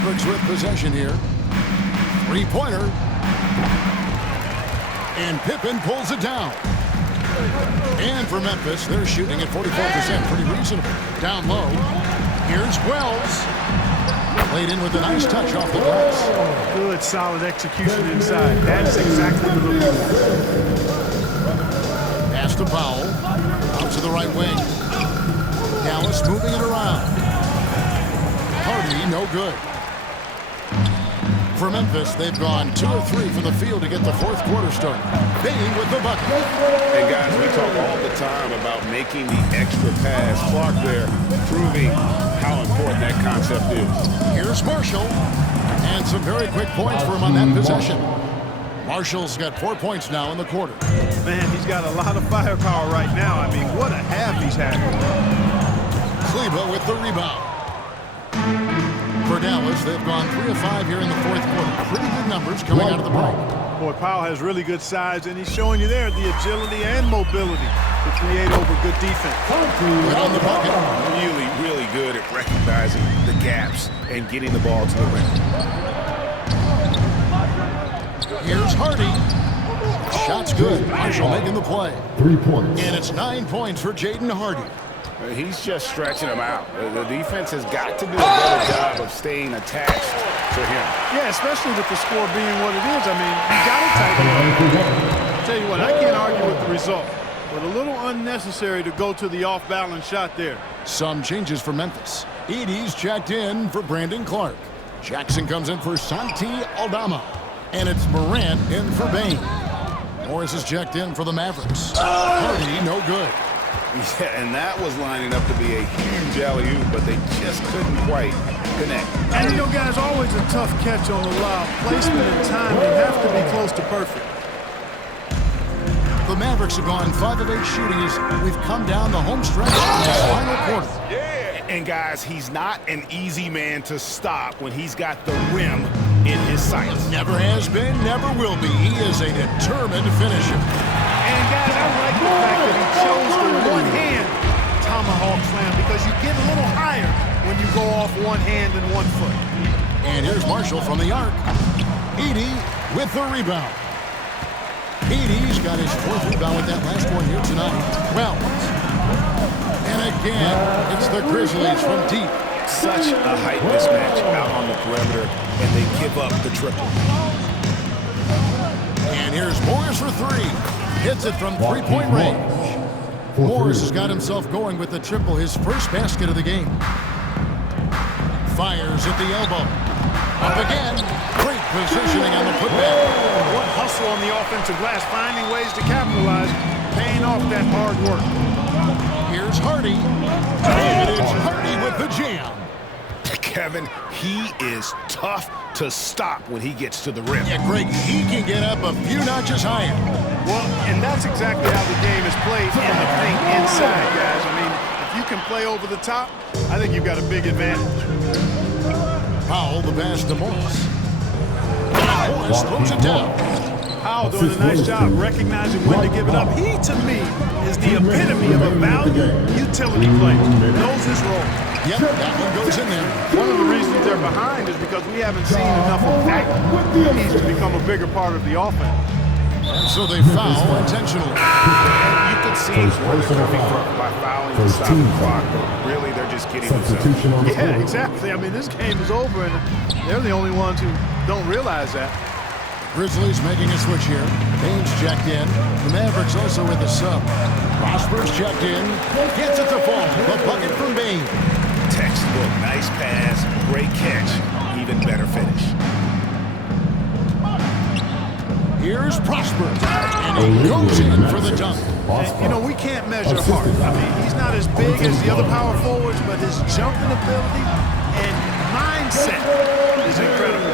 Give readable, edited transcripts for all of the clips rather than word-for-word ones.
Mavericks with possession here. Three-pointer. And Pippen pulls it down. And for Memphis, they're shooting at 44%. Pretty reasonable. Down low. Here's Wells. Played in with a nice touch off the glass. Good, solid execution inside. That's exactly what we're looking for. Pass to Powell. Out to the right wing. Dallas moving it around. Hardy, no good. For Memphis, they've gone 2 of 3 from the field to get the fourth quarter started. Bain with the bucket. And guys, we talk all the time about making the extra pass. Clark there proving how important that concept is. Here's Marshall. And some very quick points for him on that possession. Marshall's got 4 points now in the quarter. Man, he's got a lot of firepower right now. I mean, what a half he's had. Kleber with the rebound. For Dallas, they've gone 3 of 5 here in the fourth quarter. Pretty good numbers coming out of the break. Boy, Powell has really good size, and he's showing you there the agility and mobility to create over good defense. Good on the bucket. Really, really good at recognizing the gaps and getting the ball to the rim. Here's Hardy. Shot's good. Marshall making the play. 3 points. And it's 9 points for Jaden Hardy. He's just stretching him out. The defense has got to do a better job of staying attached to him. Yeah, especially with the score being what it is. I mean, you got to tighten it up. I'll tell you what, I can't argue with the result, but a little unnecessary to go to the off-balance shot there. Some changes for Memphis. Edey's checked in for Brandon Clark. Jackson comes in for Santi Aldama. And it's Morant in for Bain. Morris is checked in for the Mavericks. Hardy, no good. Yeah, and that was lining up to be a huge alley-oop, but they just couldn't quite connect. And, you know, guys, always a tough catch on the lob. Placement and timing have to be close to perfect. The Mavericks have gone 5 of 8 shooting as we've come down the home stretch in this final quarter. Yeah, and guys, he's not an easy man to stop when he's got the rim in his sights. Never has been, never will be. He is a determined finisher. And, guys, I like the fact that he chose the one-hand tomahawk slam because you get a little higher when you go off one hand and 1 foot. And here's Marshall from the arc. Edey with the rebound. Edey's got his 4th rebound with that last one here tonight. Wells. And again, it's the Grizzlies from deep. Such a height mismatch out on the perimeter, and they give up the triple. And here's Morris for 3. Hits it from 3-point range. Morris has got himself going with the triple, his first basket of the game. Fires at the elbow. Up again. Great positioning on the putback. What hustle on the offensive glass, finding ways to capitalize, paying off that hard work. Here's Hardy. And it's Hardy with the jam. Kevin, he is tough to stop when he gets to the rim. Yeah, Greg, he can get up a few notches higher. Well, and that's exactly how the game is played in the paint inside, guys. I mean, if you can play over the top, I think you've got a big advantage. Powell, the pass to Morris. Morris throws it down. Powell doing a nice job recognizing when to give it up. He, to me, is the epitome of a value utility player. Knows his role. Yep, that one goes in there. One of the reasons they're behind is because we haven't seen enough of that. He needs to become a bigger part of the offense. And so they foul intentionally. You can see where they're coming from by fouling to stop the clock, but really they're just kidding themselves. Yeah, exactly. I mean, this game is over, and they're the only ones who don't realize that. Grizzlies making a switch here. Bain's checked in. The Mavericks also with the sub. Prosper's checked in. Gets it to fall. The bucket from Bain. Textbook, nice pass, great catch, even better finish. Here's Prosper. And he goes in for the dunk. And, you know, we can't measure Hart. I mean, he's not as big as the other power forwards, but his jumping ability and mindset is incredible.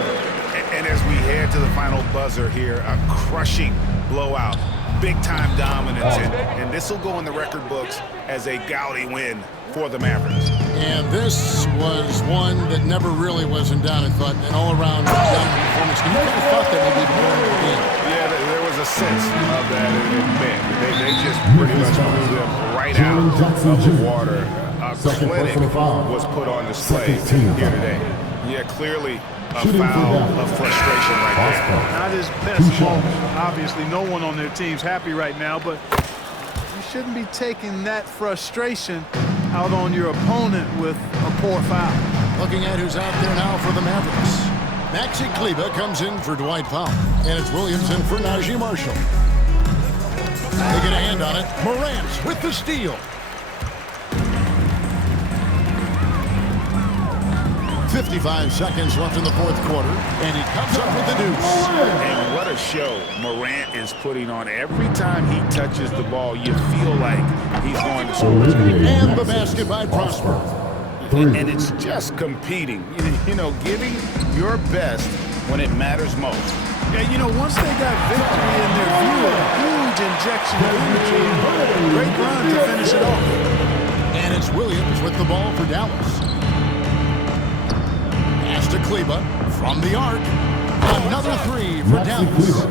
And as we head to the final buzzer here, a crushing blowout, big-time dominance, and this will go in the record books as a gaudy win for the Mavericks. And this was one that never really was in doubt, but an all-around dominant performance. You kind of thought that maybe before the game. Yeah, there was a sense of that in men. They just pretty much moved them right out of the water. A clinic was put on display here today. Yeah, clearly a foul of frustration right there. Not his best moment. Obviously, no one on their team's happy right now, but you shouldn't be taking that frustration out on your opponent with a poor foul. Looking at who's out there now for the Mavericks. Maxi Kleber comes in for Dwight Powell, and it's Williamson for Najee Marshall. They get a hand on it. Morant with the steal. 55 seconds left in the fourth quarter, and he comes up with the deuce. And what a show Morant is putting on. Every time he touches the ball, you feel like he's going to score. And the basket by Prosper. And it's just competing, you know, giving your best when it matters most. Yeah, you know, once they got victory in their view, a huge injection of energy. Great run to finish it off. And it's Williams with the ball for Dallas. Pass to Kleber from the arc. Another three for Dallas.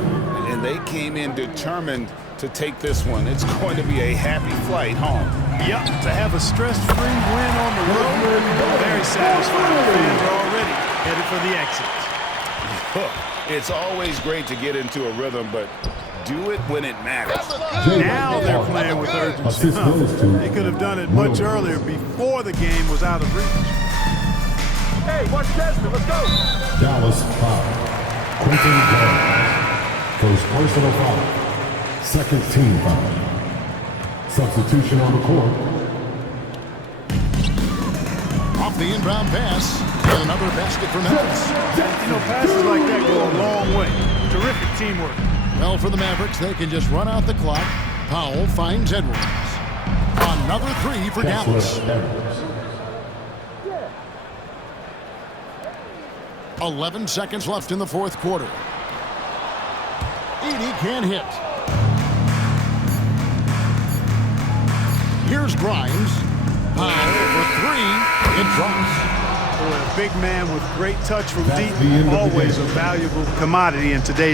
And they came in determined to take this one. It's going to be a happy flight home. Yep, to have a stress-free win on the road, very satisfying. The fans are already headed for the exit. It's always great to get into a rhythm, but do it when it matters. Now they're playing with urgency. They could have done it much earlier before the game was out of reach. Hey, watch Desmond, let's go. Dallas foul. Quentin Grimes. First personal foul. Second team foul. Substitution on the court. Off the inbound pass. And another basket for Memphis. You know, passes like that go a long way. Terrific teamwork. Well, for the Mavericks, they can just run out the clock. Powell finds Edwards. Another three for Dallas. 11 seconds left in the fourth quarter. Edey can't hit. Here's Grimes. Powell for three. It drops. Boy, a big man with great touch from deep, always a valuable commodity in today's